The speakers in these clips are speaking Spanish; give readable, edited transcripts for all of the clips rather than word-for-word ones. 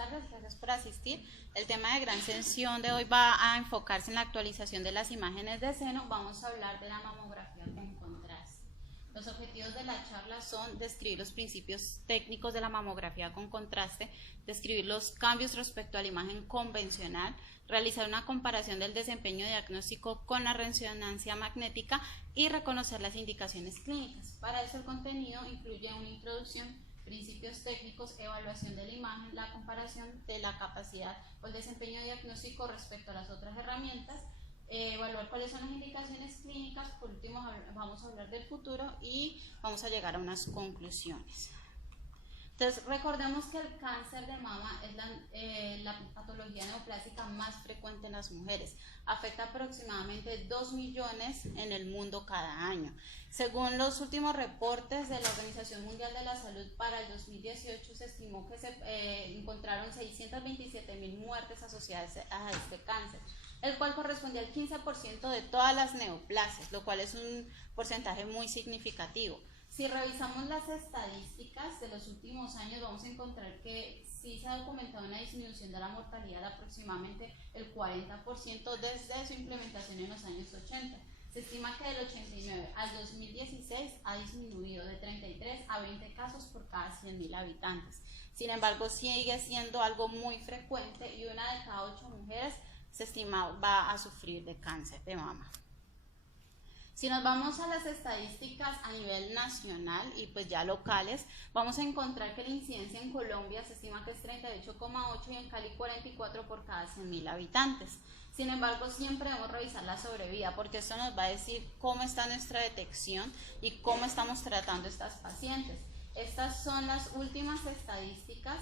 tardes, gracias por asistir. El tema de gran sesión de hoy va a enfocarse en la actualización de las imágenes de seno. Vamos a hablar de la mamografía con contraste. Los objetivos de la charla son describir los principios técnicos de la mamografía con contraste, describir los cambios respecto a la imagen convencional, realizar una comparación del desempeño diagnóstico con la resonancia magnética y reconocer las indicaciones clínicas. Para eso el contenido incluye una introducción, principios técnicos, evaluación de la imagen, la comparación de la capacidad o el desempeño diagnóstico respecto a las otras herramientas, evaluar cuáles son las indicaciones clínicas. Por último vamos a hablar del futuro y vamos a llegar a unas conclusiones. Entonces, recordemos que el cáncer de mama es la patología neoplásica más frecuente en las mujeres. Afecta aproximadamente 2 millones en el mundo cada año. Según los últimos reportes de la Organización Mundial de la Salud, para el 2018 se estimó que se encontraron 627.000 muertes asociadas a este cáncer, el cual corresponde al 15% de todas las neoplasias, lo cual es un porcentaje muy significativo. Si revisamos las estadísticas de los últimos años, vamos a encontrar que sí se ha documentado una disminución de la mortalidad de aproximadamente el 40% desde su implementación en los años 80. Se estima que del 89 al 2016 ha disminuido de 33 a 20 casos por cada 100.000 habitantes. Sin embargo, sigue siendo algo muy frecuente y una de cada 8 mujeres se estima va a sufrir de cáncer de mama. Si nos vamos a las estadísticas a nivel nacional y pues ya locales, vamos a encontrar que la incidencia en Colombia se estima que es 38,8 y en Cali 44 por cada 100.000 habitantes. Sin embargo, siempre debemos revisar la sobrevida porque esto nos va a decir cómo está nuestra detección y cómo estamos tratando a estas pacientes. Estas son las últimas estadísticas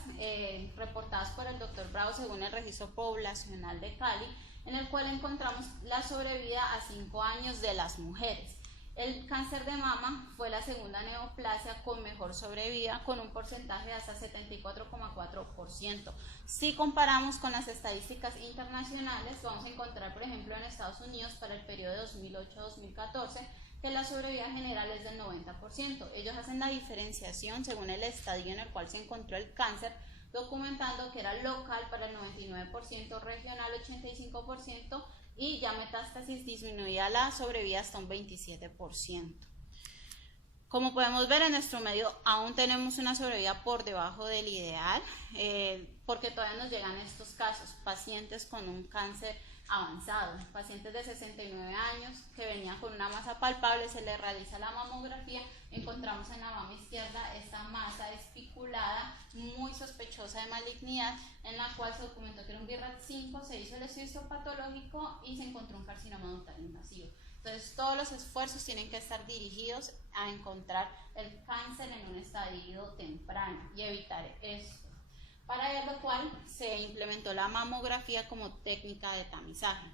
reportadas por el Dr. Bravo según el registro poblacional de Cali, en el cual encontramos la sobrevida a 5 años de las mujeres. El cáncer de mama fue la segunda neoplasia con mejor sobrevida, con un porcentaje de hasta 74,4%. Si comparamos con las estadísticas internacionales, vamos a encontrar, por ejemplo, en Estados Unidos para el periodo de 2008-2014, que la sobrevida general es del 90%. Ellos hacen la diferenciación según el estadio en el cual se encontró el cáncer, documentando que era local para el 99%, regional 85% y ya metástasis disminuía la sobrevida hasta un 27%. Como podemos ver, en nuestro medio aún tenemos una sobrevida por debajo del ideal, porque todavía nos llegan estos casos, pacientes con un cáncer avanzado, pacientes de 69 años que venían con una masa palpable, se les realiza la mamografía, encontramos en la mama izquierda esta masa especulada muy sospechosa de malignidad, en la cual se documentó que era un BRAF5, se hizo el estudio histopatológico y se encontró un carcinoma ductal invasivo. Entonces todos los esfuerzos tienen que estar dirigidos a encontrar el cáncer en un estadio temprano y evitar esto. Para lo cual se implementó la mamografía como técnica de tamizaje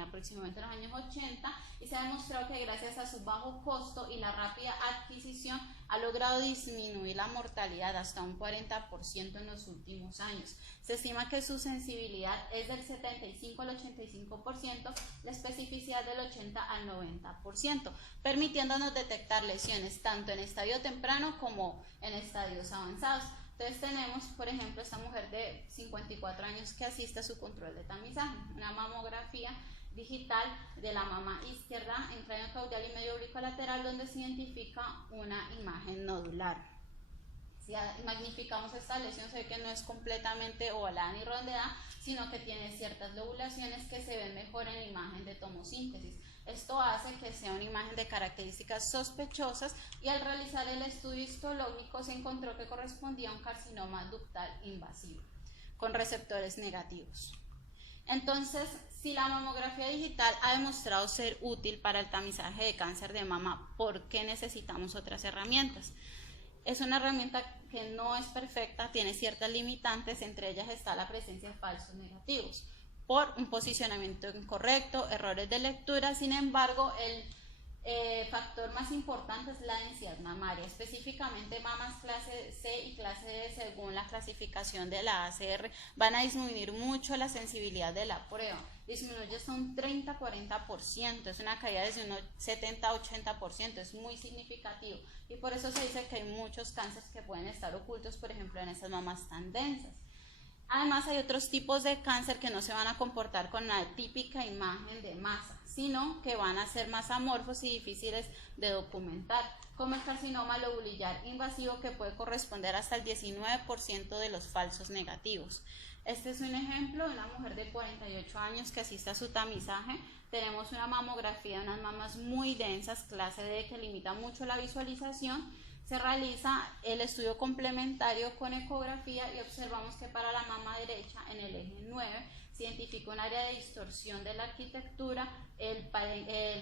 aproximadamente en los años 80 y se ha demostrado que gracias a su bajo costo y la rápida adquisición ha logrado disminuir la mortalidad hasta un 40% en los últimos años. Se estima que su sensibilidad es del 75 al 85%, la especificidad del 80 al 90%, permitiéndonos detectar lesiones tanto en estadio temprano como en estadios avanzados. Entonces tenemos, por ejemplo, esta mujer de 54 años que asiste a su control de tamizaje, una mamografía digital de la mama izquierda en cráneo caudal y medio oblicuo lateral, donde se identifica una imagen nodular. Si magnificamos esta lesión, se ve que no es completamente ovalada ni redondeada, sino que tiene ciertas lobulaciones que se ven mejor en la imagen de tomosíntesis. Esto hace que sea una imagen de características sospechosas y al realizar el estudio histológico se encontró que correspondía a un carcinoma ductal invasivo con receptores negativos. Entonces, si la mamografía digital ha demostrado ser útil para el tamizaje de cáncer de mama, ¿por qué necesitamos otras herramientas? Es una herramienta que no es perfecta, tiene ciertas limitantes, entre ellas está la presencia de falsos negativos por un posicionamiento incorrecto, errores de lectura. Sin embargo, el factor más importante es la densidad mamaria, específicamente mamas clase C y clase D, según la clasificación de la ACR, van a disminuir mucho la sensibilidad de la prueba, disminuye hasta un 30-40%, es una caída desde un 70-80%, es muy significativo y por eso se dice que hay muchos cánceres que pueden estar ocultos, por ejemplo, en esas mamas tan densas. Además, hay otros tipos de cáncer que no se van a comportar con la típica imagen de masa, sino que van a ser más amorfos y difíciles de documentar, como el carcinoma lobulillar invasivo, que puede corresponder hasta el 19% de los falsos negativos. Este es un ejemplo de una mujer de 48 años que asiste a su tamizaje. Tenemos una mamografía, unas mamas muy densas, clase D, que limita mucho la visualización. Se realiza el estudio complementario con ecografía y observamos que para la mama derecha, en el eje 9, se identifica un área de distorsión de la arquitectura. El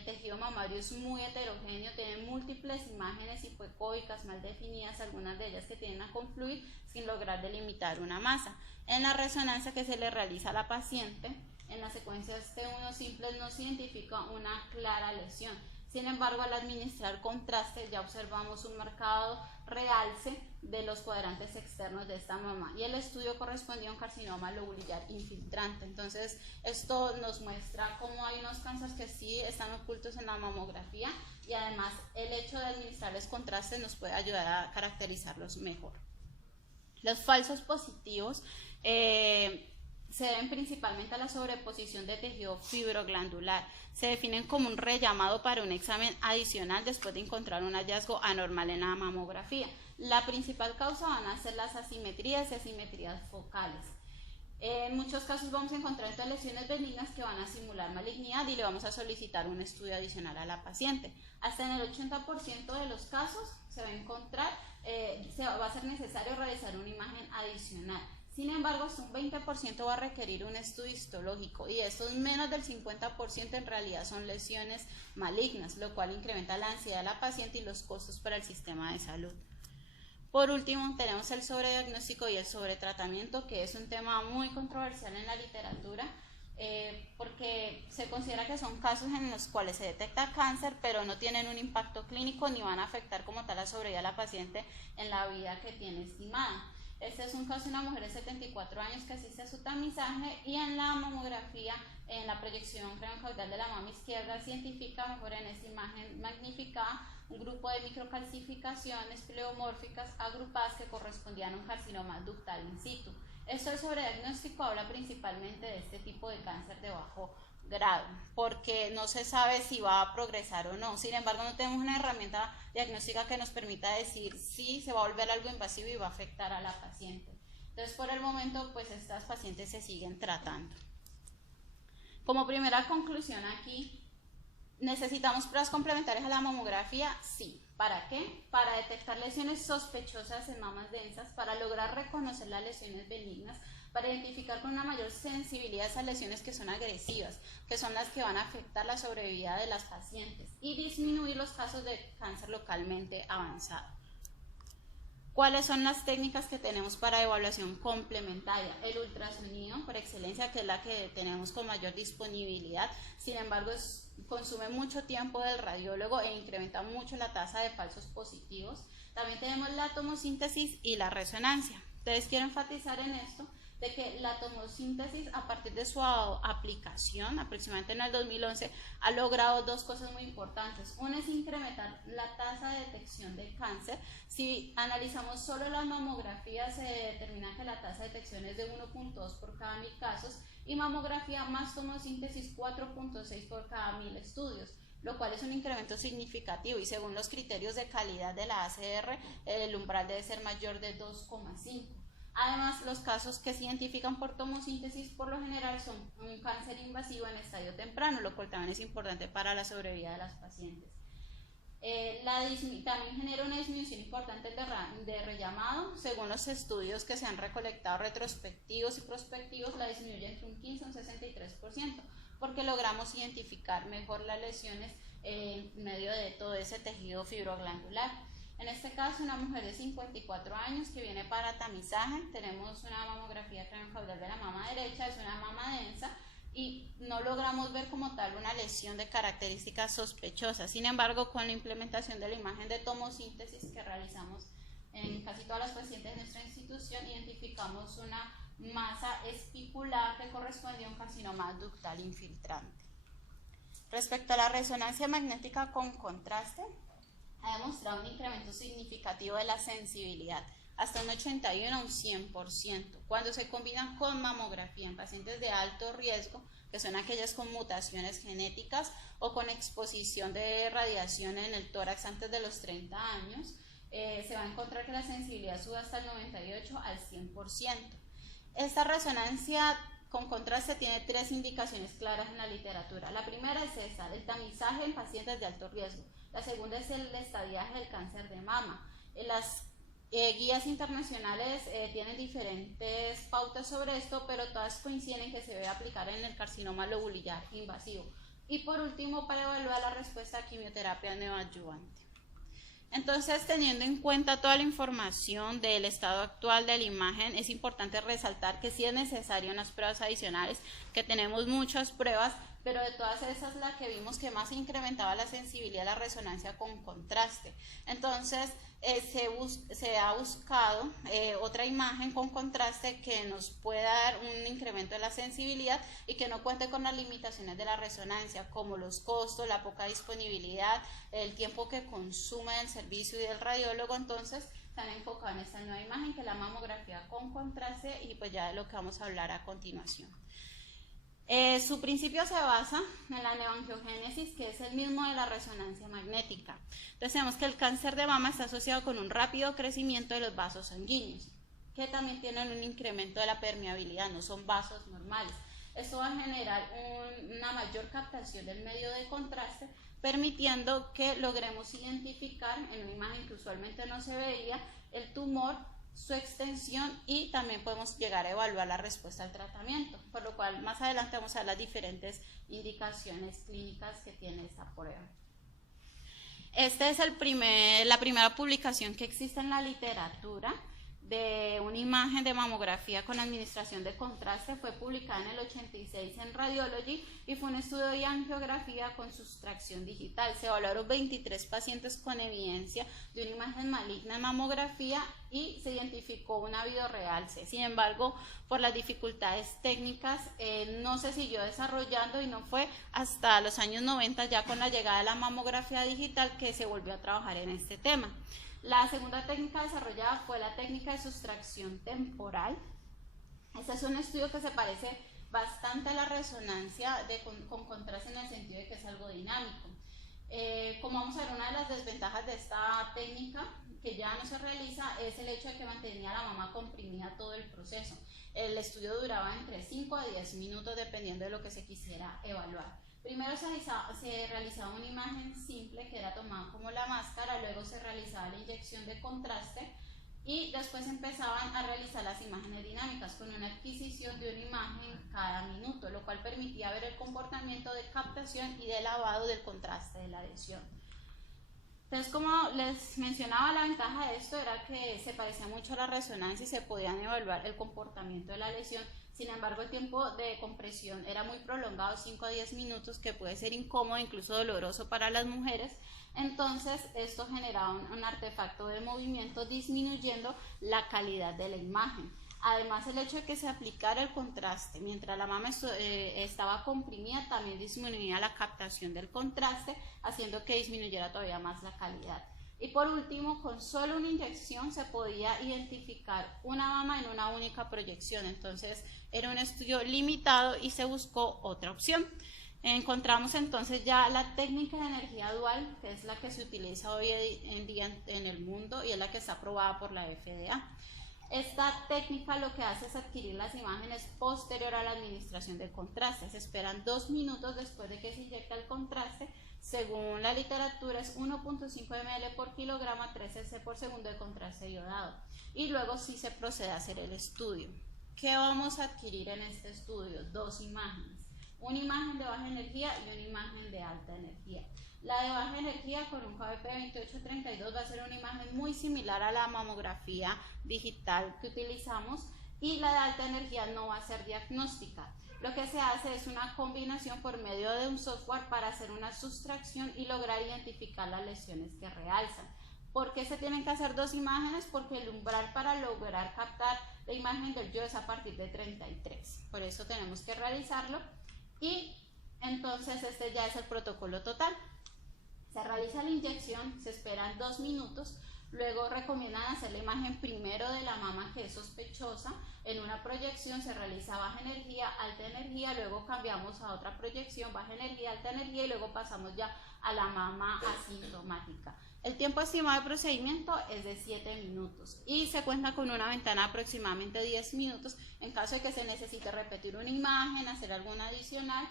tejido mamario es muy heterogéneo, tiene múltiples imágenes hipoecóicas mal definidas, algunas de ellas que tienden a confluir sin lograr delimitar una masa. En la resonancia que se le realiza a la paciente, en las secuencias T1 simples no se identifica una clara lesión. Sin embargo, al administrar contraste ya observamos un marcado realce de los cuadrantes externos de esta mama y el estudio correspondía a un carcinoma lobulillar infiltrante. Entonces, esto nos muestra cómo hay unos cánceres que sí están ocultos en la mamografía y además el hecho de administrarles contraste nos puede ayudar a caracterizarlos mejor. Los falsos positivos se deben principalmente a la sobreposición de tejido fibroglandular. Se definen como un rellamado para un examen adicional después de encontrar un hallazgo anormal en la mamografía. La principal causa van a ser las asimetrías y asimetrías focales. En muchos casos vamos a encontrar lesiones benignas que van a simular malignidad y le vamos a solicitar un estudio adicional a la paciente. Hasta en el 80% de los casos se va a encontrar, va a ser necesario realizar una imagen adicional. Sin embargo, hasta un 20% va a requerir un estudio histológico y estos menos del 50% en realidad son lesiones malignas, lo cual incrementa la ansiedad de la paciente y los costos para el sistema de salud. Por último, tenemos el sobrediagnóstico y el sobretratamiento, que es un tema muy controversial en la literatura, porque se considera que son casos en los cuales se detecta cáncer, pero no tienen un impacto clínico ni van a afectar como tal la sobrevida de la paciente en la vida que tiene estimada. Este es un caso de una mujer de 74 años que asiste a su tamizaje y en la mamografía, en la proyección craneocaudal de la mama izquierda, se identifica mejor en esta imagen magnificada un grupo de microcalcificaciones pleomórficas agrupadas que correspondían a un carcinoma ductal in situ. Esto del sobrediagnóstico habla principalmente de este tipo de cáncer de bajo grado, porque no se sabe si va a progresar o no. Sin embargo, no tenemos una herramienta diagnóstica que nos permita decir si se va a volver algo invasivo y va a afectar a la paciente. Entonces, por el momento, pues estas pacientes se siguen tratando. Como primera conclusión aquí, ¿necesitamos pruebas complementarias a la mamografía? Sí. ¿Para qué? Para detectar lesiones sospechosas en mamas densas, para lograr reconocer las lesiones benignas, para identificar con una mayor sensibilidad esas lesiones que son agresivas, que son las que van a afectar la sobrevida de las pacientes y disminuir los casos de cáncer localmente avanzado. ¿Cuáles son las técnicas que tenemos para evaluación complementaria? El ultrasonido, por excelencia, que es la que tenemos con mayor disponibilidad. Sin embargo, consume mucho tiempo del radiólogo e incrementa mucho la tasa de falsos positivos. También tenemos la tomosíntesis y la resonancia. Entonces, quiero enfatizar en esto de que la tomosíntesis, a partir de su aplicación, aproximadamente en el 2011, ha logrado dos cosas muy importantes. Una es incrementar la tasa de detección del cáncer. Si analizamos solo las mamografías, se determina que la tasa de detección es de 1.2 por cada 1000 casos y mamografía más tomosíntesis 4.6 por cada 1000 estudios, lo cual es un incremento significativo y según los criterios de calidad de la ACR, el umbral debe ser mayor de 2,5. Además, los casos que se identifican por tomosíntesis por lo general son un cáncer invasivo en estadio temprano, lo cual también es importante para la sobrevida de las pacientes. También genera una disminución importante de rellamado. Según los estudios que se han recolectado retrospectivos y prospectivos, la disminuye entre un 15 y un 63%, porque logramos identificar mejor las lesiones en medio de todo ese tejido fibroglandular. En este caso, una mujer de 54 años que viene para tamizaje. Tenemos una mamografía craneocaudal de la mama derecha, es una mama densa y no logramos ver como tal una lesión de características sospechosas. Sin embargo, con la implementación de la imagen de tomosíntesis que realizamos en casi todas las pacientes de nuestra institución, identificamos una masa espicular que correspondía a un carcinoma ductal infiltrante. Respecto a la resonancia magnética con contraste, ha demostrado un incremento significativo de la sensibilidad hasta un 81 a un 100%. Cuando se combinan con mamografía en pacientes de alto riesgo, que son aquellas con mutaciones genéticas o con exposición de radiación en el tórax antes de los 30 años, se va a encontrar que la sensibilidad sube hasta el 98 al 100%. Esta resonancia con contraste tiene 3 indicaciones claras en la literatura. La primera es esa, el tamizaje en pacientes de alto riesgo. La segunda es el estadiaje del cáncer de mama. Las guías internacionales tienen diferentes pautas sobre esto, pero todas coinciden en que se debe aplicar en el carcinoma lobulillar invasivo. Y por último, para evaluar la respuesta a quimioterapia neoadyuvante. Entonces, teniendo en cuenta toda la información del estado actual de la imagen, es importante resaltar que sí es necesario unas pruebas adicionales, que tenemos muchas pruebas, pero de todas esas la que vimos que más incrementaba la sensibilidad a la resonancia con contraste. Entonces, se ha buscado otra imagen con contraste que nos pueda dar un incremento de la sensibilidad y que no cuente con las limitaciones de la resonancia, como los costos, la poca disponibilidad, el tiempo que consume el servicio y del radiólogo. Entonces, se han enfocado en esta nueva imagen, que es la mamografía con contraste, y pues ya de lo que vamos a hablar a continuación. Su principio se basa en la neoangiogénesis, que es el mismo de la resonancia magnética. Entonces tenemos que el cáncer de mama está asociado con un rápido crecimiento de los vasos sanguíneos, que también tienen un incremento de la permeabilidad, no son vasos normales. Esto va a generar una mayor captación del medio de contraste, permitiendo que logremos identificar en una imagen que usualmente no se veía el tumor, su extensión, y también podemos llegar a evaluar la respuesta al tratamiento, por lo cual más adelante vamos a ver las diferentes indicaciones clínicas que tiene esta prueba. Esta es la primera publicación que existe en la literatura de una imagen de mamografía con administración de contraste. Fue publicada en el 86 en Radiology y fue un estudio de angiografía con sustracción digital. Se evaluaron 23 pacientes con evidencia de una imagen maligna en mamografía y se identificó una videorealce. Sin embargo, por las dificultades técnicas no se siguió desarrollando, y no fue hasta los años 90, ya con la llegada de la mamografía digital, que se volvió a trabajar en este tema. La segunda técnica desarrollada fue la técnica de sustracción temporal. Este es un estudio que se parece bastante a la resonancia con contraste, en el sentido de que es algo dinámico. Como vamos a ver, una de las desventajas de esta técnica, que ya no se realiza, es el hecho de que mantenía la mama comprimida todo el proceso. El estudio duraba entre 5 a 10 minutos dependiendo de lo que se quisiera evaluar. Primero se realizaba una imagen simple, que era tomada como la máscara, luego se realizaba la inyección de contraste y después empezaban a realizar las imágenes dinámicas con una adquisición de una imagen cada minuto, lo cual permitía ver el comportamiento de captación y de lavado del contraste de la lesión. Entonces, como les mencionaba, la ventaja de esto era que se parecía mucho a la resonancia y se podían evaluar el comportamiento de la lesión. Sin embargo, el tiempo de compresión era muy prolongado, 5 a 10 minutos, que puede ser incómodo, incluso doloroso para las mujeres. Entonces, esto generaba un artefacto de movimiento, disminuyendo la calidad de la imagen. Además, el hecho de que se aplicara el contraste mientras la mama estaba comprimida también disminuía la captación del contraste, haciendo que disminuyera todavía más la calidad. Y por último, con solo una inyección se podía identificar una mama en una única proyección. Entonces, era un estudio limitado y se buscó otra opción. Encontramos entonces ya la técnica de energía dual, que es la que se utiliza hoy en día en el mundo y es la que está aprobada por la FDA. Esta técnica lo que hace es adquirir las imágenes posterior a la administración del contraste. Se esperan 2 minutos después de que se inyecta el contraste. Según la literatura es 1.5 ml por kilogramo, 3 cc por segundo de contraste iodado. Y luego sí se procede a hacer el estudio. ¿Qué vamos a adquirir en este estudio? 2 imágenes. Una imagen de baja energía y una imagen de alta energía. La de baja energía con un KBP 2832 va a ser una imagen muy similar a la mamografía digital que utilizamos, y la de alta energía no va a ser diagnóstica. Lo que se hace es una combinación por medio de un software para hacer una sustracción y lograr identificar las lesiones que realzan. ¿Por qué se tienen que hacer 2 imágenes? Porque el umbral para lograr captar la imagen del yo es a partir de 33. Por eso tenemos que realizarlo, y entonces este ya es el protocolo total. Se realiza la inyección, se esperan 2 minutos, Luego recomiendan hacer la imagen primero de la mama que es sospechosa. En una proyección se realiza baja energía, alta energía, luego cambiamos a otra proyección, baja energía, alta energía y luego pasamos ya a la mama asintomática. El tiempo estimado de procedimiento es de 7 minutos y se cuenta con una ventana de aproximadamente 10 minutos en caso de que se necesite repetir una imagen, hacer alguna adicional.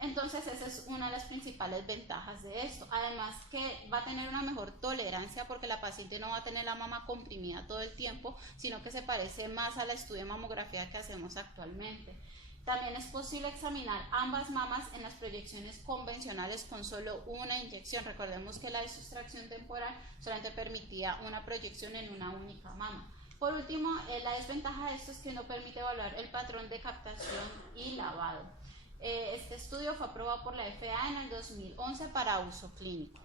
Entonces esa es una de las principales ventajas de esto, además que va a tener una mejor tolerancia porque la paciente no va a tener la mama comprimida todo el tiempo, sino que se parece más al estudio de mamografía que hacemos actualmente. También es posible examinar ambas mamas en las proyecciones convencionales con solo una inyección. Recordemos que la sustracción temporal solamente permitía una proyección en una única mama. Por último, la desventaja de esto es que no permite evaluar el patrón de captación y lavado. Este estudio fue aprobado por la FDA en el 2011 para uso clínico.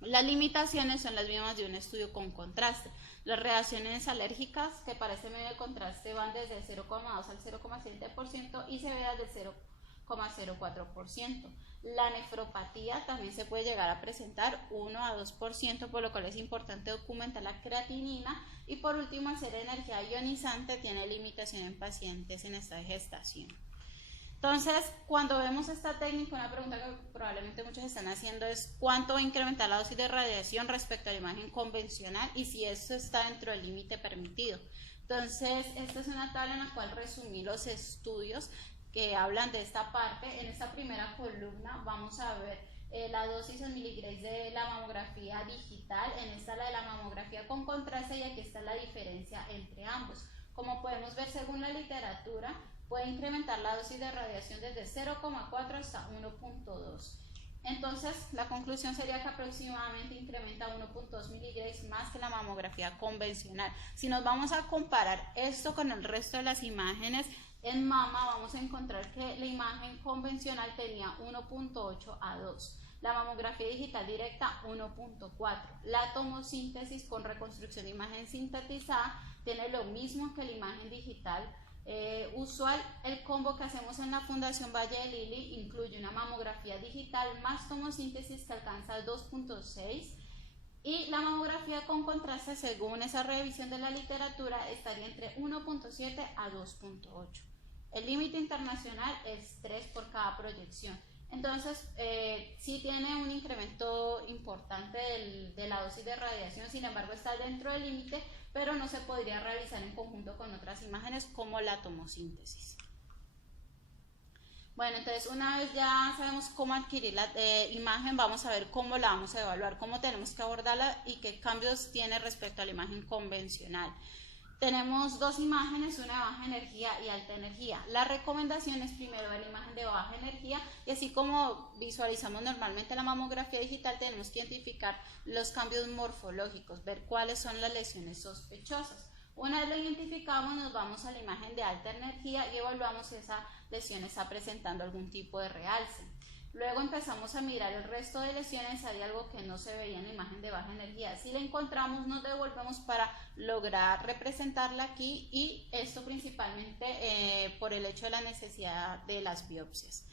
Las limitaciones son las mismas de un estudio con contraste. Las reacciones alérgicas que para este medio de contraste van desde el 0,2 al 0,7% y severas del 0,04%. La nefropatía también se puede llegar a presentar 1 a 2%, por lo cual es importante documentar la creatinina. Y por último, al ser energía ionizante, tiene limitación en pacientes en esta gestación. Entonces, cuando vemos esta técnica, una pregunta que probablemente muchos están haciendo es ¿cuánto va a incrementar la dosis de radiación respecto a la imagen convencional y si eso está dentro del límite permitido? Entonces, esta es una tabla en la cual resumí los estudios que hablan de esta parte. En esta primera columna vamos a ver la dosis en miligramos de la mamografía digital, en esta la de la mamografía con contraste y aquí está la diferencia entre ambos. Como podemos ver según la literatura, puede incrementar la dosis de radiación desde 0,4 hasta 1,2. Entonces, la conclusión sería que aproximadamente incrementa 1,2 miligramos más que la mamografía convencional. Si nos vamos a comparar esto con el resto de las imágenes en mama, vamos a encontrar que la imagen convencional tenía 1,8 a 2. La mamografía digital directa 1,4. La tomosíntesis con reconstrucción de imagen sintetizada tiene lo mismo que la imagen digital usual. El combo que hacemos en la Fundación Valle de Lili incluye una mamografía digital más tomosíntesis que alcanza 2,6 y la mamografía con contraste, según esa revisión de la literatura, estaría entre 1,7 a 2,8. El límite internacional es 3 por cada proyección. Entonces, sí tiene un incremento importante de la dosis de radiación, sin embargo está dentro del límite, pero no se podría realizar en conjunto con otras imágenes como la tomosíntesis. Bueno, entonces una vez ya sabemos cómo adquirir la imagen, vamos a ver cómo la vamos a evaluar, cómo tenemos que abordarla y qué cambios tiene respecto a la imagen convencional. Tenemos dos imágenes, una de baja energía y alta energía. La recomendación es primero ver la imagen de baja energía y así como visualizamos normalmente la mamografía digital, tenemos que identificar los cambios morfológicos, ver cuáles son las lesiones sospechosas. Una vez lo identificamos, nos vamos a la imagen de alta energía y evaluamos si esa lesión está presentando algún tipo de realce. Luego empezamos a mirar el resto de lesiones, hay algo que no se veía en la imagen de baja energía. Si la encontramos, nos devolvemos para lograr representarla aquí y esto principalmente por el hecho de la necesidad de las biopsias.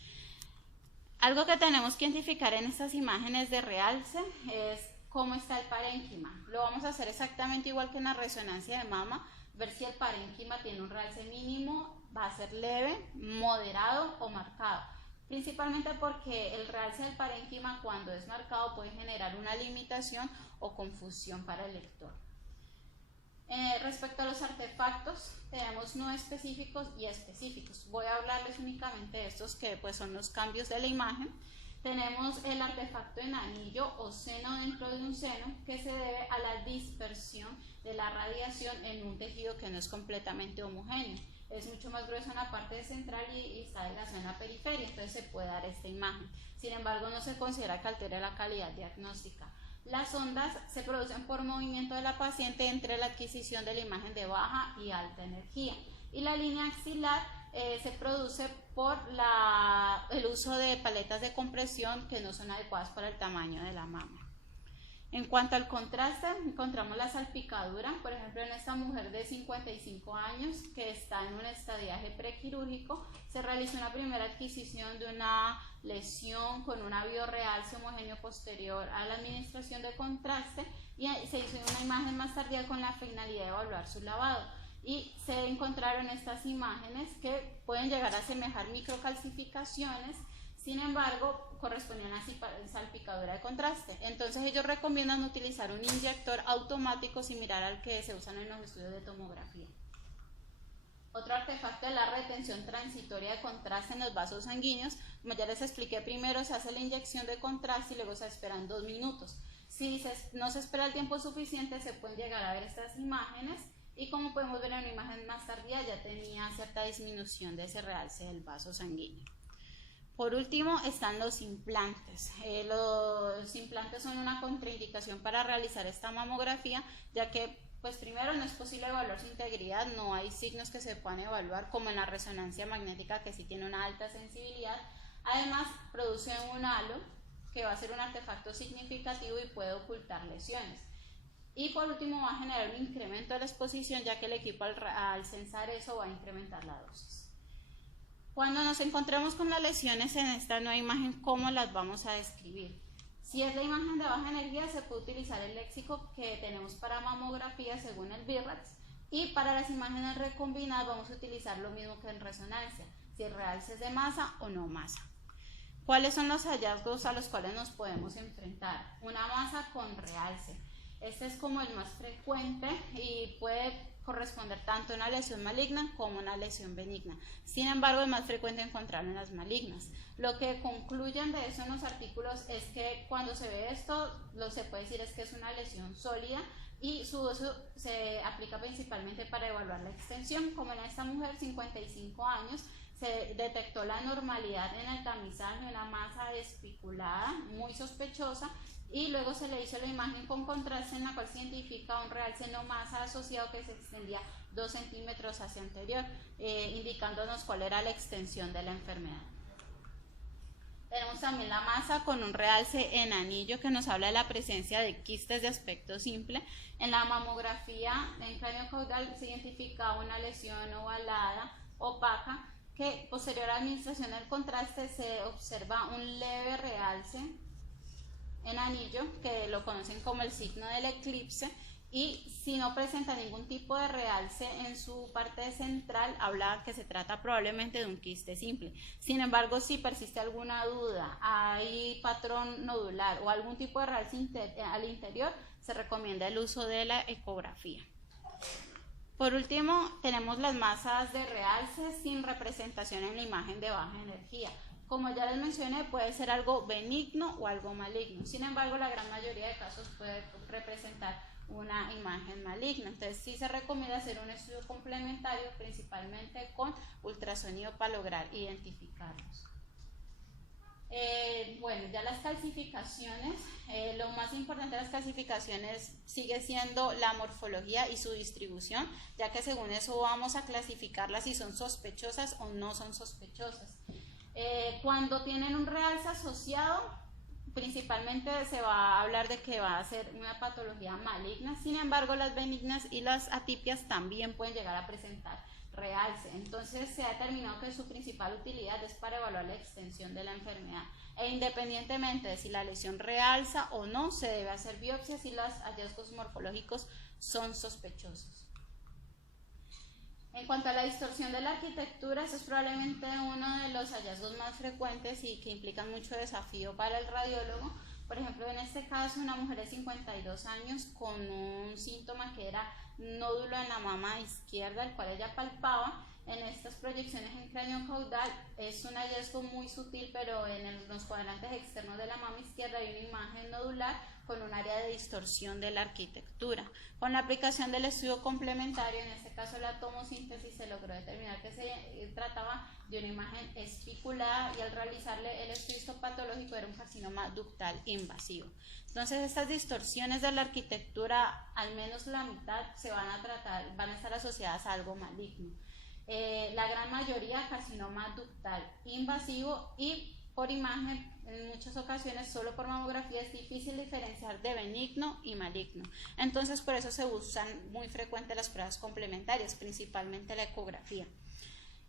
Algo que tenemos que identificar en estas imágenes de realce es cómo está el parénquima. Lo vamos a hacer exactamente igual que en la resonancia de mama, ver si el parénquima tiene un realce mínimo, va a ser leve, moderado o marcado. Principalmente porque el realce del parénquima cuando es marcado puede generar una limitación o confusión para el lector. Respecto a los artefactos, tenemos no específicos y específicos. Voy a hablarles únicamente de estos que pues, son los cambios de la imagen. Tenemos el artefacto en anillo o seno dentro de un seno que se debe a la dispersión de la radiación en un tejido que no es completamente homogéneo. Es mucho más grueso en la parte central y está en la zona periferia, entonces se puede dar esta imagen. Sin embargo, no se considera que altere la calidad diagnóstica. Las ondas se producen por movimiento de la paciente entre la adquisición de la imagen de baja y alta energía. Y la línea axilar se produce por el uso de paletas de compresión que no son adecuadas para el tamaño de la mama. En cuanto al contraste, encontramos la salpicadura, por ejemplo en esta mujer de 55 años que está en un estadiaje prequirúrgico, se realizó una primera adquisición de una lesión con un biorealce homogéneo posterior a la administración de contraste y se hizo una imagen más tardía con la finalidad de evaluar su lavado. Y se encontraron estas imágenes que pueden llegar a asemejar microcalcificaciones. Sin embargo, correspondían a salpicadura de contraste. Entonces ellos recomiendan utilizar un inyector automático similar al que se usan en los estudios de tomografía. Otro artefacto es la retención transitoria de contraste en los vasos sanguíneos. Como ya les expliqué, primero se hace la inyección de contraste y luego se esperan 2 minutos. Si no se espera el tiempo suficiente, se pueden llegar a ver estas imágenes y como podemos ver en una imagen más tardía ya tenía cierta disminución de ese realce del vaso sanguíneo. Por último están los implantes. Los implantes son una contraindicación para realizar esta mamografía, ya que pues primero no es posible evaluar su integridad, no hay signos que se puedan evaluar como en la resonancia magnética que sí tiene una alta sensibilidad. Además produce un halo que va a ser un artefacto significativo y puede ocultar lesiones. Y por último va a generar un incremento de la exposición, ya que el equipo al censar eso va a incrementar la dosis. Cuando nos encontremos con las lesiones en esta nueva imagen, ¿cómo las vamos a describir? Si es la imagen de baja energía, se puede utilizar el léxico que tenemos para mamografía según el BIRATS, y para las imágenes recombinadas vamos a utilizar lo mismo que en resonancia, si el realce es de masa o no masa. ¿Cuáles son los hallazgos a los cuales nos podemos enfrentar? Una masa con realce. Este es como el más frecuente y puede corresponder tanto a una lesión maligna como a una lesión benigna. Sin embargo, es más frecuente encontrarlo en las malignas. Lo que concluyen de eso en los artículos es que cuando se ve esto, lo que se puede decir es que es una lesión sólida y su uso se aplica principalmente para evaluar la extensión. Como en esta mujer, 55 años, se detectó la normalidad en el tamizaje, una masa espiculada muy sospechosa, y luego se le hizo la imagen con contraste en la cual se identifica un realce no masa asociado que se extendía 2 centímetros hacia anterior, indicándonos cuál era la extensión de la enfermedad. Tenemos también la masa con un realce en anillo que nos habla de la presencia de quistes de aspecto simple. En la mamografía en cráneo caudal se identifica una lesión ovalada, opaca, que posterior a la administración del contraste se observa un leve realce en anillo, que lo conocen como el signo del eclipse, y si no presenta ningún tipo de realce en su parte central, habla que se trata probablemente de un quiste simple. Sin embargo, si persiste alguna duda, hay patrón nodular o algún tipo de realce al interior, se recomienda el uso de la ecografía. Por último, tenemos las masas de realce sin representación en la imagen de baja energía. Como ya les mencioné, puede ser algo benigno o algo maligno. Sin embargo, la gran mayoría de casos puede representar una imagen maligna. Entonces, sí se recomienda hacer un estudio complementario, principalmente con ultrasonido, para lograr identificarlos. Bueno, ya las calcificaciones, lo más importante de las calcificaciones sigue siendo la morfología y su distribución, ya que según eso vamos a clasificarlas si son sospechosas o no son sospechosas. Cuando tienen un realce asociado, principalmente se va a hablar de que va a ser una patología maligna. Sin embargo, las benignas y las atipias también pueden llegar a presentar realce. Entonces se ha determinado que su principal utilidad es para evaluar la extensión de la enfermedad, e independientemente de si la lesión realza o no, se debe hacer biopsia si los hallazgos morfológicos son sospechosos. En cuanto a la distorsión de la arquitectura, eso es probablemente uno de los hallazgos más frecuentes y que implican mucho desafío para el radiólogo. Por ejemplo, en este caso, una mujer de 52 años con un síntoma que era nódulo en la mama izquierda, el cual ella palpaba. En estas proyecciones en cráneo caudal es un hallazgo muy sutil, pero en los cuadrantes externos de la mama izquierda hay una imagen nodular con un área de distorsión de la arquitectura. Con la aplicación del estudio complementario, en este caso la tomosíntesis, se logró determinar que se trataba de una imagen espiculada y al realizarle el estudio histopatológico era un carcinoma ductal invasivo. Entonces estas distorsiones de la arquitectura, al menos la mitad, van a estar asociadas a algo maligno. La gran mayoría carcinoma ductal invasivo y por imagen en muchas ocasiones solo por mamografía es difícil diferenciar de benigno y maligno. Entonces por eso se usan muy frecuente las pruebas complementarias, principalmente la ecografía.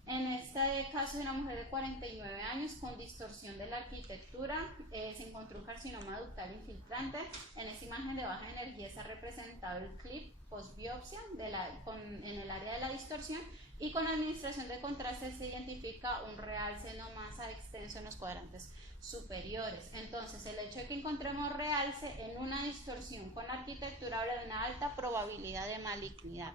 En este caso de una mujer de 49 años con distorsión de la arquitectura, se encontró un carcinoma ductal infiltrante. En esta imagen de baja energía está representado el clip postbiopsia en el área de la distorsión, y con administración de contraste se identifica un realce no masa extenso en los cuadrantes superiores. Entonces el hecho de que encontremos realce en una distorsión con arquitectura habla de una alta probabilidad de malignidad.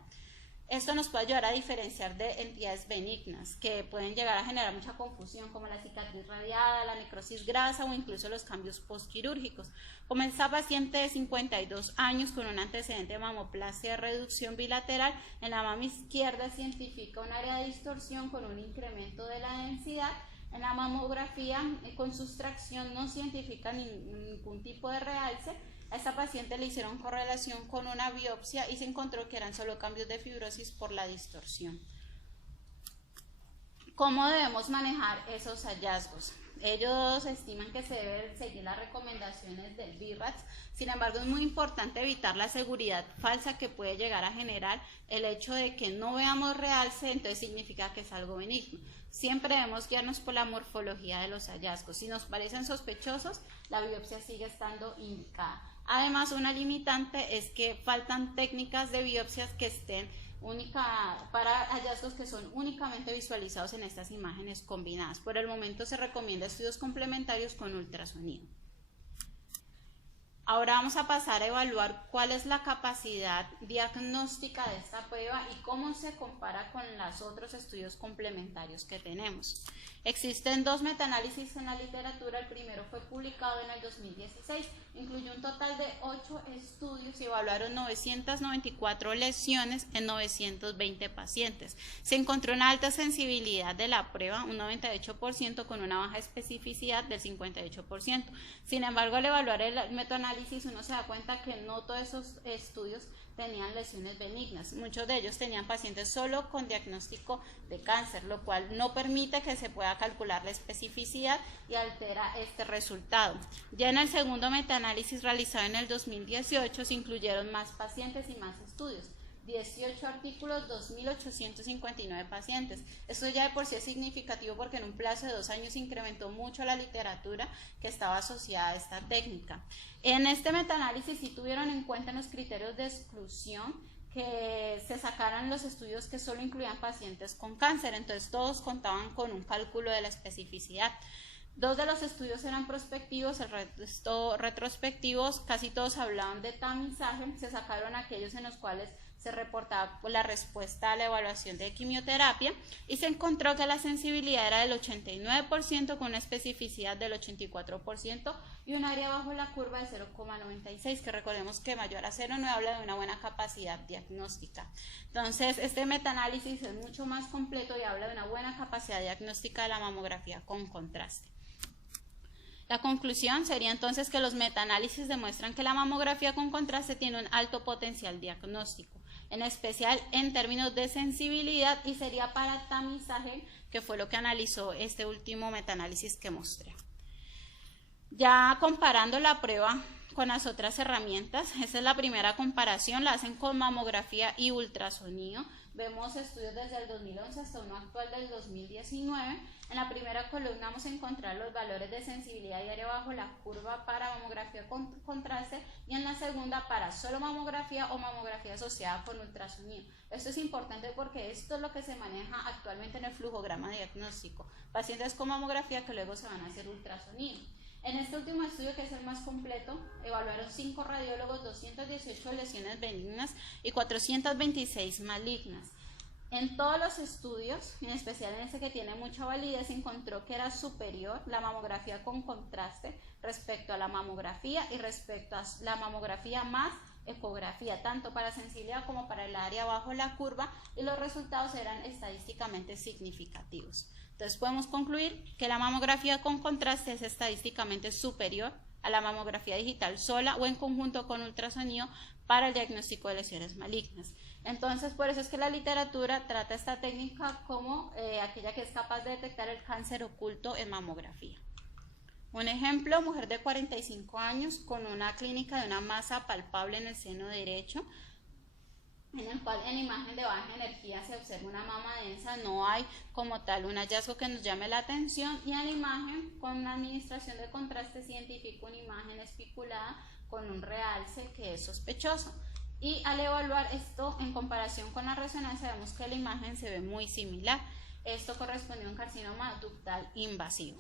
Esto nos puede ayudar a diferenciar de entidades benignas que pueden llegar a generar mucha confusión, como la cicatriz radiada, la necrosis grasa o incluso los cambios postquirúrgicos. Como esta paciente de 52 años con un antecedente de mamoplastia de reducción bilateral, en la mama izquierda se identifica un área de distorsión con un incremento de la densidad. En la mamografía con sustracción no se identifica ningún tipo de realce. A esta paciente le hicieron correlación con una biopsia y se encontró que eran solo cambios de fibrosis por la distorsión. ¿Cómo debemos manejar esos hallazgos? Ellos estiman que se deben seguir las recomendaciones del BIRATS, sin embargo es muy importante evitar la seguridad falsa que puede llegar a generar el hecho de que no veamos realce, entonces significa que es algo benigno. Siempre debemos guiarnos por la morfología de los hallazgos. Si nos parecen sospechosos, la biopsia sigue estando indicada. Además, una limitante es que faltan técnicas de biopsias que estén para hallazgos que son únicamente visualizados en estas imágenes combinadas. Por el momento se recomienda estudios complementarios con ultrasonido. Ahora vamos a pasar a evaluar cuál es la capacidad diagnóstica de esta prueba y cómo se compara con los otros estudios complementarios que tenemos. Existen dos metaanálisis en la literatura. El primero fue publicado en el 2016, incluyó un total de 8 estudios y evaluaron 994 lesiones en 920 pacientes. Se encontró una alta sensibilidad de la prueba, un 98%, con una baja especificidad del 58%. Sin embargo, al evaluar el metaanálisis uno se da cuenta que no todos esos estudios tenían lesiones benignas. Muchos de ellos tenían pacientes solo con diagnóstico de cáncer, lo cual no permite que se pueda calcular la especificidad y altera este resultado. Ya en el segundo metaanálisis realizado en el 2018 se incluyeron más pacientes y más estudios. 18 artículos, 2.859 pacientes. Esto ya de por sí es significativo porque en un plazo de 2 años incrementó mucho la literatura que estaba asociada a esta técnica. En este metaanálisis sí tuvieron en cuenta los criterios de exclusión, que se sacaran los estudios que solo incluían pacientes con cáncer, entonces todos contaban con un cálculo de la especificidad. 2 de los estudios eran prospectivos, el resto retrospectivos. Casi todos hablaban de tamizaje. Se sacaron aquellos en los cuales se reportaba la respuesta a la evaluación de quimioterapia y se encontró que la sensibilidad era del 89% con una especificidad del 84% y un área bajo la curva de 0,96, que recordemos que mayor a 0 no habla de una buena capacidad diagnóstica. Entonces este metaanálisis es mucho más completo y habla de una buena capacidad diagnóstica de la mamografía con contraste. La conclusión sería entonces que los metaanálisis demuestran que la mamografía con contraste tiene un alto potencial diagnóstico, en especial en términos de sensibilidad, y sería para tamizaje, que fue lo que analizó este último metaanálisis que mostré. Ya comparando la prueba con las otras herramientas, esa es la primera comparación, la hacen con mamografía y ultrasonido. Vemos estudios desde el 2011 hasta uno actual del 2019. En la primera columna vamos a encontrar los valores de sensibilidad y área bajo la curva para mamografía con contraste, y en la segunda para solo mamografía o mamografía asociada con ultrasonido. Esto es importante porque esto es lo que se maneja actualmente en el flujograma diagnóstico. Pacientes con mamografía que luego se van a hacer ultrasonido. En este último estudio, que es el más completo, evaluaron 5 radiólogos, 218 lesiones benignas y 426 malignas. En todos los estudios, en especial en este que tiene mucha validez, se encontró que era superior la mamografía con contraste respecto a la mamografía y respecto a la mamografía más ecografía, tanto para sensibilidad como para el área bajo la curva, y los resultados eran estadísticamente significativos. Entonces podemos concluir que la mamografía con contraste es estadísticamente superior a la mamografía digital sola o en conjunto con ultrasonido para el diagnóstico de lesiones malignas. Entonces, por eso es que la literatura trata esta técnica como aquella que es capaz de detectar el cáncer oculto en mamografía. Un ejemplo, mujer de 45 años con una clínica de una masa palpable en el seno derecho, en el cual en imagen de baja energía se observa una mama densa, no hay como tal un hallazgo que nos llame la atención, y en la imagen con la administración de contraste se identifica una imagen especulada con un realce que es sospechoso. Y al evaluar esto en comparación con la resonancia vemos que la imagen se ve muy similar. Esto corresponde a un carcinoma ductal invasivo.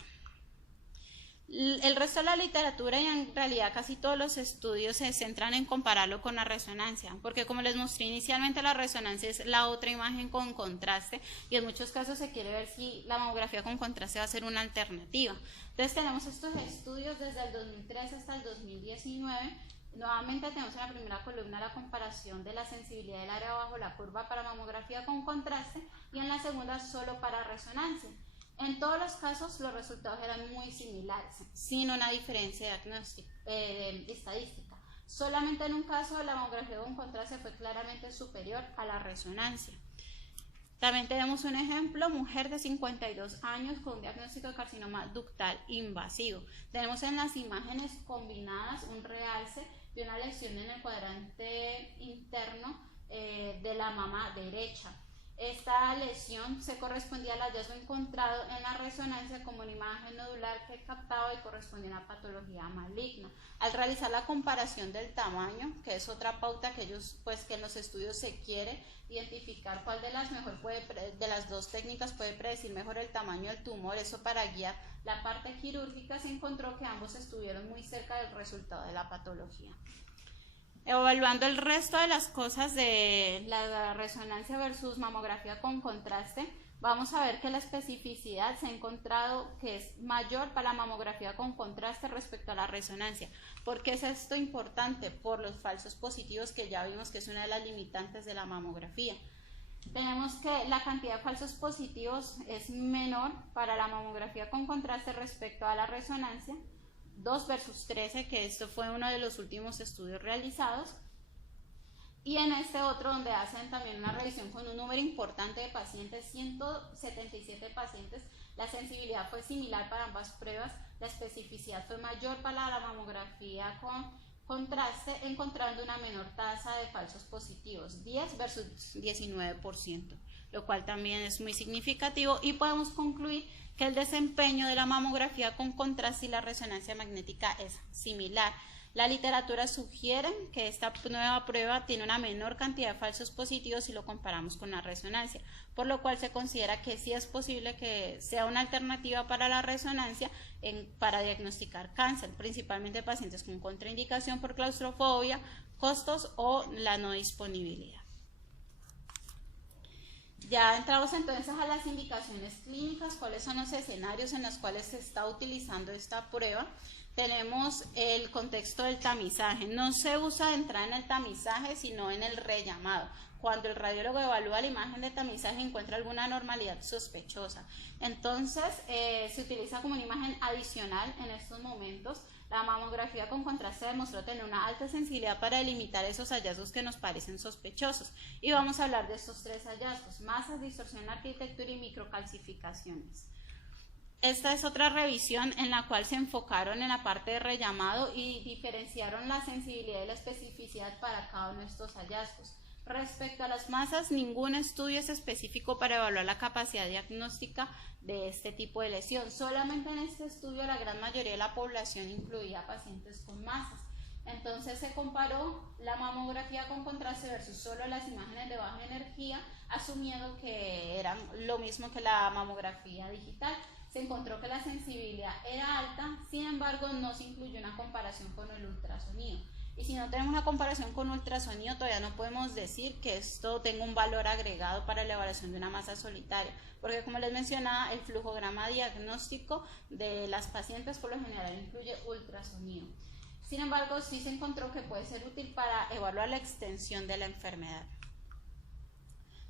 El resto de la literatura y en realidad casi todos los estudios se centran en compararlo con la resonancia, porque como les mostré inicialmente, la resonancia es la otra imagen con contraste y en muchos casos se quiere ver si la mamografía con contraste va a ser una alternativa. Entonces tenemos estos estudios desde el 2003 hasta el 2019. Nuevamente tenemos en la primera columna la comparación de la sensibilidad del área bajo la curva para mamografía con contraste y en la segunda solo para resonancia. En todos los casos los resultados eran muy similares, sin una diferencia estadística. Solamente en un caso la mamografía con contraste fue claramente superior a la resonancia. También tenemos un ejemplo, mujer de 52 años con un diagnóstico de carcinoma ductal invasivo. Tenemos en las imágenes combinadas un realce de una lesión en el cuadrante interno de la mama derecha. Esta lesión se correspondía al hallazgo encontrado en la resonancia como una imagen nodular que captaba y correspondía a una patología maligna. Al realizar la comparación del tamaño, que es otra pauta que que en los estudios se quiere identificar cuál de las dos técnicas puede predecir mejor el tamaño del tumor, eso para guiar la parte quirúrgica, se encontró que ambos estuvieron muy cerca del resultado de la patología. Evaluando el resto de las cosas de la resonancia versus mamografía con contraste, vamos a ver que la especificidad se ha encontrado que es mayor para la mamografía con contraste respecto a la resonancia. ¿Por qué es esto importante? Por los falsos positivos, que ya vimos que es una de las limitantes de la mamografía. Tenemos que la cantidad de falsos positivos es menor para la mamografía con contraste respecto a la resonancia, 2 versus 13, que esto fue uno de los últimos estudios realizados, y en este otro donde hacen también una revisión con un número importante de pacientes, 177 pacientes, la sensibilidad fue similar para ambas pruebas, la especificidad fue mayor para la mamografía con contraste, encontrando una menor tasa de falsos positivos, 10 versus 19%, lo cual también es muy significativo, y podemos concluir que el desempeño de la mamografía con contraste y la resonancia magnética es similar. La literatura sugiere que esta nueva prueba tiene una menor cantidad de falsos positivos si lo comparamos con la resonancia, por lo cual se considera que sí es posible que sea una alternativa para la resonancia para diagnosticar cáncer, principalmente pacientes con contraindicación por claustrofobia, costos o la no disponibilidad. Ya entramos entonces a las indicaciones clínicas, cuáles son los escenarios en los cuales se está utilizando esta prueba. Tenemos el contexto del tamizaje. No se usa entrar en el tamizaje, sino en el rellamado. Cuando el radiólogo evalúa la imagen de tamizaje y encuentra alguna anormalidad sospechosa. Entonces, se utiliza como una imagen adicional en estos momentos. La mamografía con contraste demostró tener una alta sensibilidad para delimitar esos hallazgos que nos parecen sospechosos. Y vamos a hablar de estos 3 hallazgos: masas, distorsión en la arquitectura y microcalcificaciones. Esta es otra revisión en la cual se enfocaron en la parte de rellamado y diferenciaron la sensibilidad y la especificidad para cada uno de estos hallazgos. Respecto a las masas, ningún estudio es específico para evaluar la capacidad diagnóstica de este tipo de lesión. Solamente en este estudio la gran mayoría de la población incluía pacientes con masas. Entonces se comparó la mamografía con contraste versus solo las imágenes de baja energía, asumiendo que eran lo mismo que la mamografía digital. Se encontró que la sensibilidad era alta, sin embargo no se incluyó una comparación con el ultrasonido. Y si no tenemos una comparación con ultrasonido, todavía no podemos decir que esto tenga un valor agregado para la evaluación de una masa solitaria, porque como les mencionaba, el flujograma diagnóstico de las pacientes por lo general incluye ultrasonido. Sin embargo, sí se encontró que puede ser útil para evaluar la extensión de la enfermedad.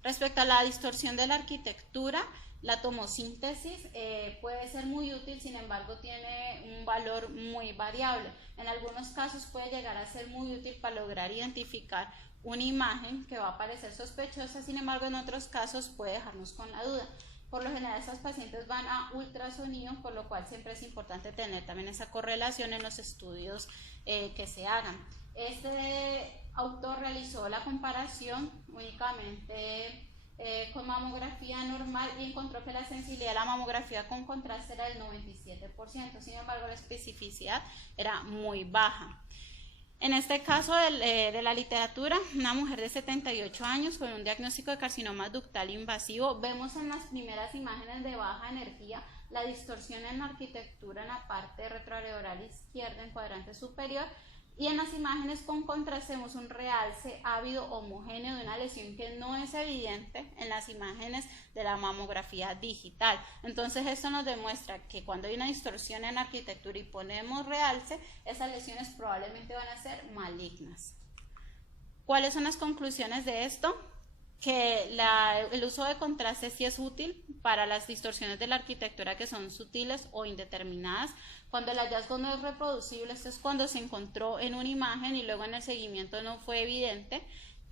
Respecto a la distorsión de la arquitectura, la tomosíntesis puede ser muy útil, sin embargo tiene un valor muy variable. En algunos casos puede llegar a ser muy útil para lograr identificar una imagen que va a parecer sospechosa, sin embargo en otros casos puede dejarnos con la duda. Por lo general estas pacientes van a ultrasonido, por lo cual siempre es importante tener también esa correlación en los estudios que se hagan. Este autor realizó la comparación únicamente con mamografía normal y encontró que la sensibilidad de la mamografía con contraste era del 97%, sin embargo la especificidad era muy baja. En este caso de la literatura, una mujer de 78 años con un diagnóstico de carcinoma ductal invasivo, vemos en las primeras imágenes de baja energía la distorsión en la arquitectura en la parte retroalveolar izquierda en cuadrante superior, y en las imágenes con contraste vemos un realce ávido homogéneo de una lesión que no es evidente en las imágenes de la mamografía digital. Entonces esto nos demuestra que cuando hay una distorsión en la arquitectura y ponemos realce, esas lesiones probablemente van a ser malignas. ¿Cuáles son las conclusiones de esto? Que el uso de contraste sí es útil para las distorsiones de la arquitectura que son sutiles o indeterminadas. Cuando el hallazgo no es reproducible, esto es cuando se encontró en una imagen y luego en el seguimiento no fue evidente.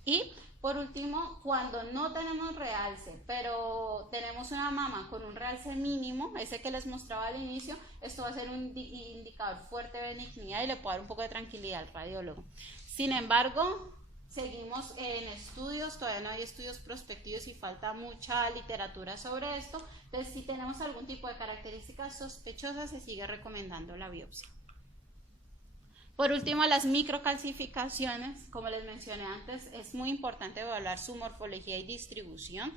Y por último, cuando no tenemos realce, pero tenemos una mama con un realce mínimo, ese que les mostraba al inicio, esto va a ser un indicador fuerte de benignidad y le puede dar un poco de tranquilidad al radiólogo. Sin embargo, seguimos en estudios, todavía no hay estudios prospectivos y falta mucha literatura sobre esto. Entonces, si tenemos algún tipo de características sospechosas, se sigue recomendando la biopsia. Por último, las microcalcificaciones, como les mencioné antes, es muy importante evaluar su morfología y distribución.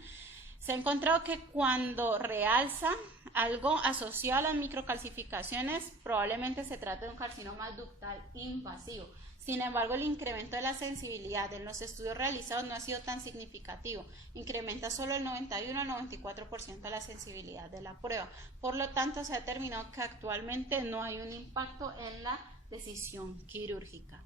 Se ha encontrado que cuando realza algo asociado a las microcalcificaciones, probablemente se trata de un carcinoma ductal invasivo. Sin embargo, el incremento de la sensibilidad en los estudios realizados no ha sido tan significativo. Incrementa solo el 91 al 94% de la sensibilidad de la prueba. Por lo tanto, se ha determinado que actualmente no hay un impacto en la decisión quirúrgica.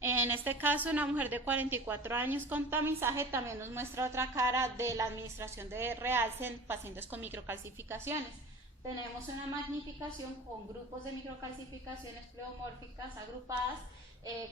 En este caso, una mujer de 44 años con tamizaje también nos muestra otra cara de la administración de realce en pacientes con microcalcificaciones. Tenemos una magnificación con grupos de microcalcificaciones pleomórficas agrupadas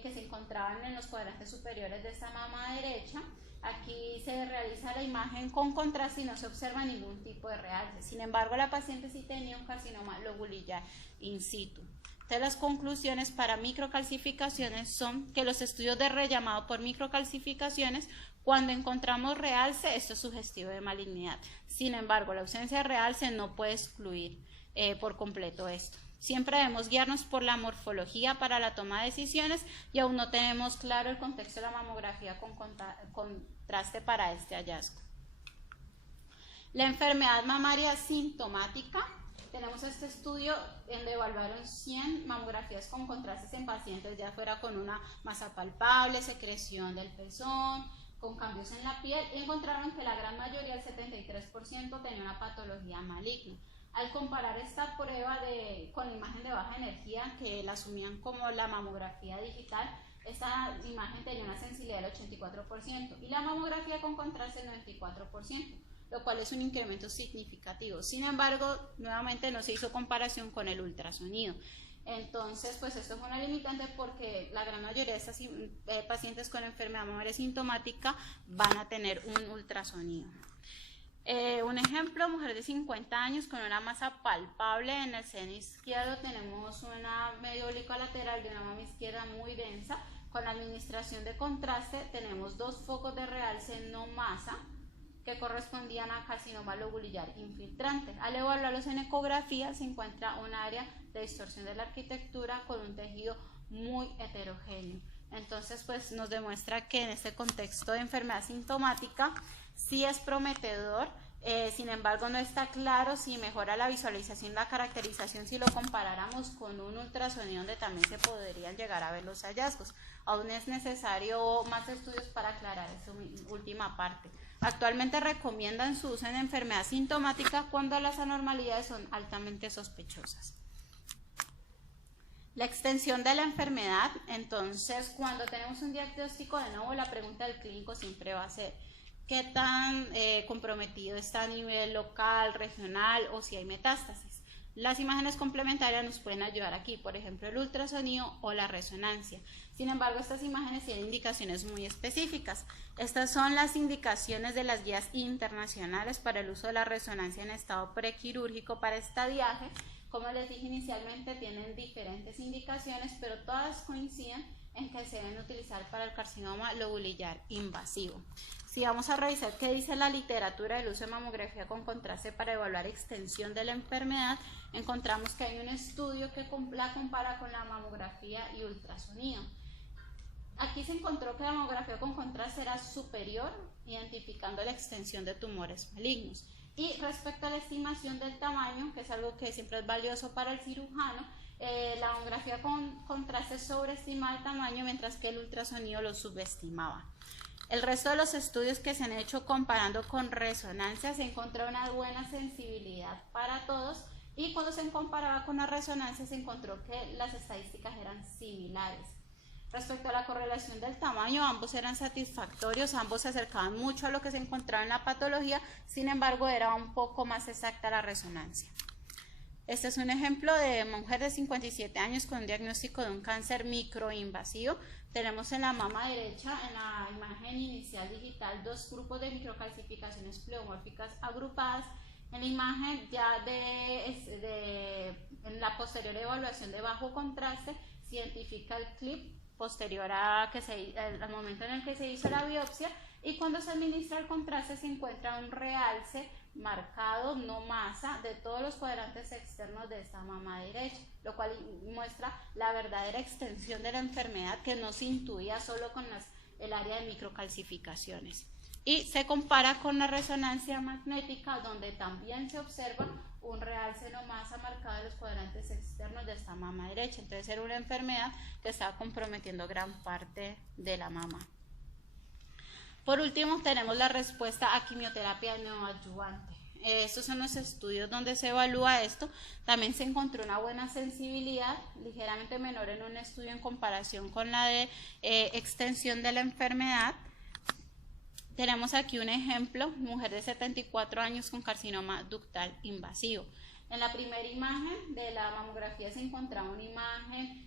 que se encontraban en los cuadrantes superiores de esta mama derecha. Aquí se realiza la imagen con contraste y no se observa ningún tipo de realce. Sin embargo, la paciente sí tenía un carcinoma lobulillar in situ. Entonces, las conclusiones para microcalcificaciones son que los estudios de rellamado por microcalcificaciones, cuando encontramos realce, esto es sugestivo de malignidad. Sin embargo, la ausencia de realce no puede excluir por completo esto. Siempre debemos guiarnos por la morfología para la toma de decisiones y aún no tenemos claro el contexto de la mamografía con contraste para este hallazgo. La enfermedad mamaria sintomática. Tenemos este estudio donde evaluaron 100 mamografías con contrastes en pacientes, ya fuera con una masa palpable, secreción del pezón, con cambios en la piel, y encontraron que la gran mayoría, el 73%, tenía una patología maligna. Al comparar esta prueba con la imagen de baja energía, que la asumían como la mamografía digital, esta imagen tenía una sensibilidad del 84% y la mamografía con contraste del 94%, lo cual es un incremento significativo. Sin embargo, nuevamente no se hizo comparación con el ultrasonido. Entonces, pues esto fue una limitante porque la gran mayoría de estas pacientes con enfermedad mamaria sintomática van a tener un ultrasonido. Un ejemplo, mujer de 50 años con una masa palpable en el seno izquierdo, tenemos una medio oblicuo lateral de una mama izquierda muy densa. Con la administración de contraste tenemos 2 focos de realce no masa que correspondían a carcinoma lobulillar infiltrante. Al evaluarlos en ecografía se encuentra un área de distorsión de la arquitectura con un tejido muy heterogéneo. Entonces, pues nos demuestra que en este contexto de enfermedad sintomática sí es prometedor. Sin embargo, no está claro si mejora la visualización y la caracterización si lo comparáramos con un ultrasonido donde también se podrían llegar a ver los hallazgos. Aún es necesario más estudios para aclarar esta última parte. Actualmente recomiendan su uso en enfermedad sintomática cuando las anormalidades son altamente sospechosas. La extensión de la enfermedad, entonces cuando tenemos un diagnóstico de nuevo, la pregunta del clínico siempre va a ser qué tan comprometido está a nivel local, regional o si hay metástasis. Las imágenes complementarias nos pueden ayudar aquí, por ejemplo, el ultrasonido o la resonancia. Sin embargo, estas imágenes tienen indicaciones muy específicas. Estas son las indicaciones de las guías internacionales para el uso de la resonancia en estado prequirúrgico para estadiaje. Como les dije inicialmente, tienen diferentes indicaciones, pero todas coinciden en que se deben utilizar para el carcinoma lobulillar invasivo. Si vamos a revisar qué dice la literatura del uso de mamografía con contraste para evaluar extensión de la enfermedad, encontramos que hay un estudio que la compara con la mamografía y ultrasonido. Aquí se encontró que la mamografía con contraste era superior, identificando la extensión de tumores malignos. Y respecto a la estimación del tamaño, que es algo que siempre es valioso para el cirujano, la mamografía con contraste sobreestimaba el tamaño, mientras que el ultrasonido lo subestimaba. El resto de los estudios que se han hecho comparando con resonancia se encontró una buena sensibilidad para todos, y cuando se comparaba con la resonancia se encontró que las estadísticas eran similares. Respecto a la correlación del tamaño, ambos eran satisfactorios, ambos se acercaban mucho a lo que se encontraba en la patología, sin embargo era un poco más exacta la resonancia. Este es un ejemplo de mujer de 57 años con un diagnóstico de un cáncer microinvasivo. Tenemos en la mama derecha, en la imagen inicial digital, dos grupos de microcalcificaciones pleomórficas agrupadas. En la imagen ya en la posterior evaluación de bajo contraste, se identifica el clip posterior al momento en el que se hizo la biopsia, y cuando se administra el contraste se encuentra un realce marcado, no masa, de todos los cuadrantes externos de esta mama derecha, lo cual muestra la verdadera extensión de la enfermedad que no se intuía solo con el área de microcalcificaciones. Y se compara con la resonancia magnética, donde también se observa un realce no masa marcado en los cuadrantes externos de esta mama derecha. Entonces era una enfermedad que estaba comprometiendo gran parte de la mama. Por último, tenemos la respuesta a quimioterapia neoadyuvante. Estos son los estudios donde se evalúa esto. También se encontró una buena sensibilidad, ligeramente menor en un estudio en comparación con la de extensión de la enfermedad. Tenemos aquí un ejemplo, mujer de 74 años con carcinoma ductal invasivo. En la primera imagen de la mamografía se encontraba una imagen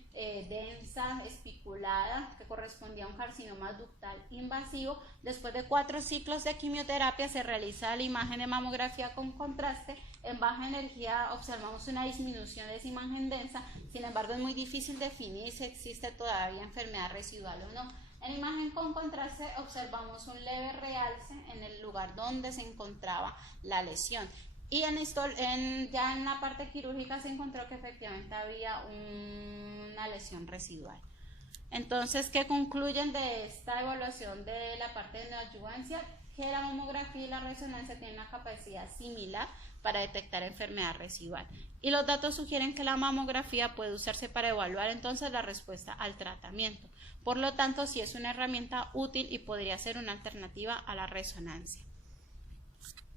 densa, espiculada, que correspondía a un carcinoma ductal invasivo. Después de 4 ciclos de quimioterapia se realiza la imagen de mamografía con contraste. En baja energía observamos una disminución de esa imagen densa, sin embargo es muy difícil definir si existe todavía enfermedad residual o no. En imagen con contraste observamos un leve realce en el lugar donde se encontraba la lesión. Y ya en la parte quirúrgica se encontró que efectivamente había una lesión residual. Entonces, ¿qué concluyen de esta evaluación de la parte de neoadyuvancia? Que la mamografía y la resonancia tienen una capacidad similar para detectar enfermedad residual. Y los datos sugieren que la mamografía puede usarse para evaluar entonces la respuesta al tratamiento. Por lo tanto, sí es una herramienta útil y podría ser una alternativa a la resonancia.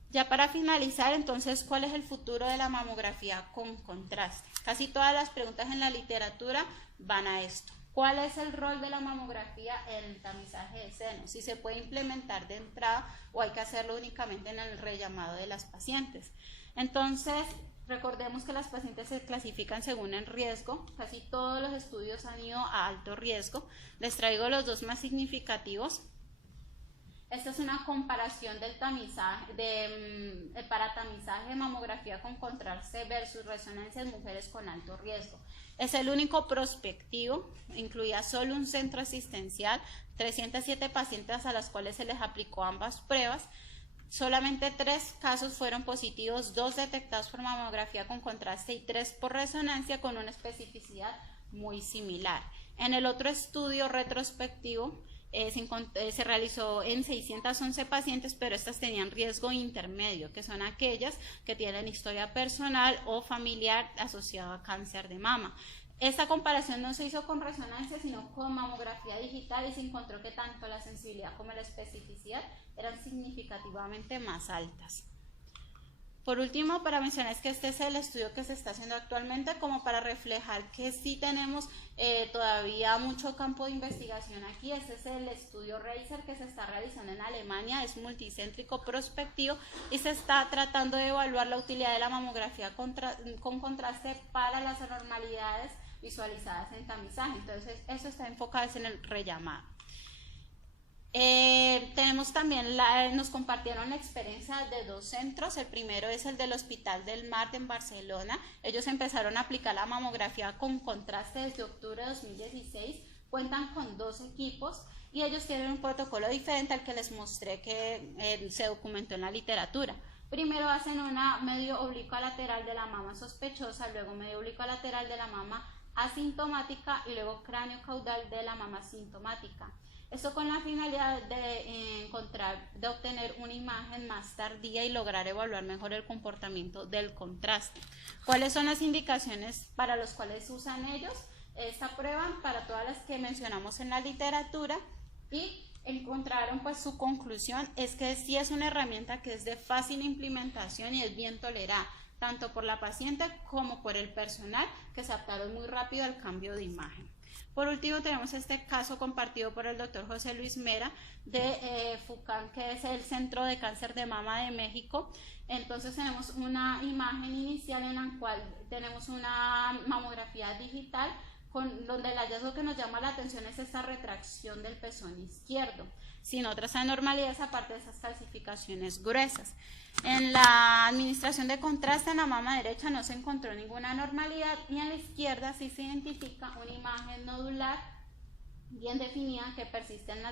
Ya para finalizar, entonces, ¿cuál es el futuro de la mamografía con contraste? Casi todas las preguntas en la literatura van a esto. ¿Cuál es el rol de la mamografía en el tamizaje de seno? Si se puede implementar de entrada o hay que hacerlo únicamente en el rellamado de las pacientes. Entonces, recordemos que las pacientes se clasifican según el riesgo. Casi todos los estudios han ido a alto riesgo. Les traigo los dos más significativos. Esta es una comparación del tamizaje, para tamizaje de mamografía con contraste versus resonancia en mujeres con alto riesgo. Es el único prospectivo, incluía solo un centro asistencial, 307 pacientes a las cuales se les aplicó ambas pruebas. Solamente 3 casos fueron positivos, 2 detectados por mamografía con contraste y 3 por resonancia, con una especificidad muy similar. En el otro estudio retrospectivo, se realizó en 611 pacientes, pero estas tenían riesgo intermedio, que son aquellas que tienen historia personal o familiar asociado a cáncer de mama. Esta comparación no se hizo con resonancia, sino con mamografía digital, y se encontró que tanto la sensibilidad como la especificidad eran significativamente más altas. Por último, para mencionar es que este es el estudio que se está haciendo actualmente como para reflejar que sí tenemos todavía mucho campo de investigación aquí. Este es el estudio RACER que se está realizando en Alemania, es multicéntrico prospectivo y se está tratando de evaluar la utilidad de la mamografía con contraste para las anormalidades visualizadas en tamizaje. Entonces, eso está enfocado en el rellamado. Tenemos también, nos compartieron la experiencia de 2 centros. El primero es el del Hospital del Mar en Barcelona. Ellos empezaron a aplicar la mamografía con contraste desde octubre de 2016. Cuentan con 2 equipos y ellos tienen un protocolo diferente al que les mostré que se documentó en la literatura. Primero hacen una medio oblicua lateral de la mama sospechosa, luego medio oblicua lateral de la mama asintomática y luego cráneo caudal de la mama sintomática. Esto con la finalidad de obtener una imagen más tardía y lograr evaluar mejor el comportamiento del contraste. ¿Cuáles son las indicaciones para las cuales usan ellos esta prueba? Para todas las que mencionamos en la literatura, y encontraron pues su conclusión es que sí es una herramienta que es de fácil implementación y es bien tolerada, tanto por la paciente como por el personal, que se adaptaron muy rápido al cambio de imagen. Por último, tenemos este caso compartido por el doctor José Luis Mera de FUCAM, que es el Centro de Cáncer de Mama de México. Entonces tenemos una imagen inicial en la cual tenemos una mamografía digital donde el hallazgo que nos llama la atención es esta retracción del pezón izquierdo, sin otras anormalidades aparte de esas calcificaciones gruesas. En la administración de contraste en la mama derecha no se encontró ninguna anormalidad y en la izquierda sí se identifica una imagen nodular bien definida que persiste en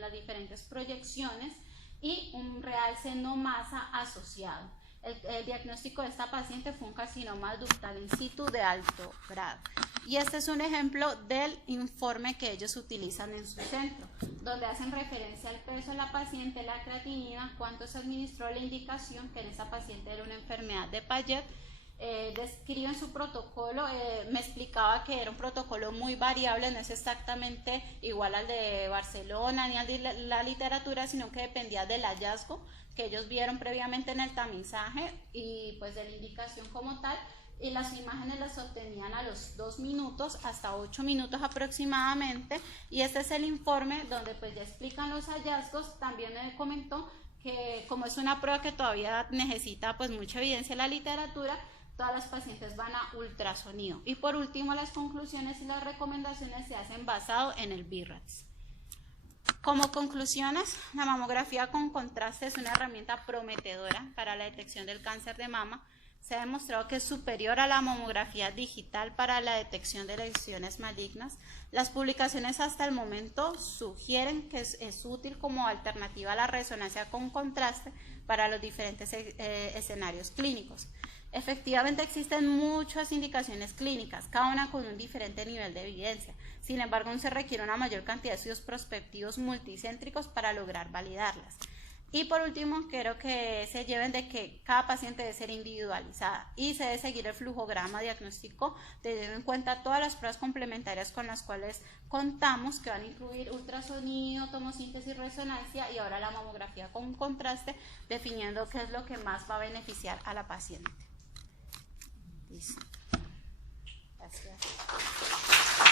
las diferentes proyecciones y un real seno masa asociado. El diagnóstico de esta paciente fue un carcinoma ductal in situ de alto grado. Y este es un ejemplo del informe que ellos utilizan en su centro, donde hacen referencia al peso de la paciente, la creatinina, cuánto se administró, la indicación que en esa paciente era una enfermedad de Payet. Describen su protocolo, me explicaba que era un protocolo muy variable, no es exactamente igual al de Barcelona ni al de la literatura, sino que dependía del hallazgo que ellos vieron previamente en el tamizaje y pues de la indicación como tal, y las imágenes las obtenían a los 2 minutos hasta 8 minutos aproximadamente, y este es el informe donde pues ya explican los hallazgos. También me comentó que como es una prueba que todavía necesita pues mucha evidencia en la literatura, todas las pacientes van a ultrasonido. Y por último, las conclusiones y las recomendaciones se hacen basado en el BIRADS. Como conclusiones, la mamografía con contraste es una herramienta prometedora para la detección del cáncer de mama. Se ha demostrado que es superior a la mamografía digital para la detección de lesiones malignas. Las publicaciones hasta el momento sugieren que es útil como alternativa a la resonancia con contraste para los diferentes escenarios clínicos. Efectivamente existen muchas indicaciones clínicas, cada una con un diferente nivel de evidencia. Sin embargo, aún se requiere una mayor cantidad de estudios prospectivos multicéntricos para lograr validarlas. Y por último, quiero que se lleven de que cada paciente debe ser individualizada y se debe seguir el flujograma diagnóstico, teniendo en cuenta todas las pruebas complementarias con las cuales contamos, que van a incluir ultrasonido, tomosíntesis, resonancia y ahora la mamografía con contraste, definiendo qué es lo que más va a beneficiar a la paciente. Listo. Gracias.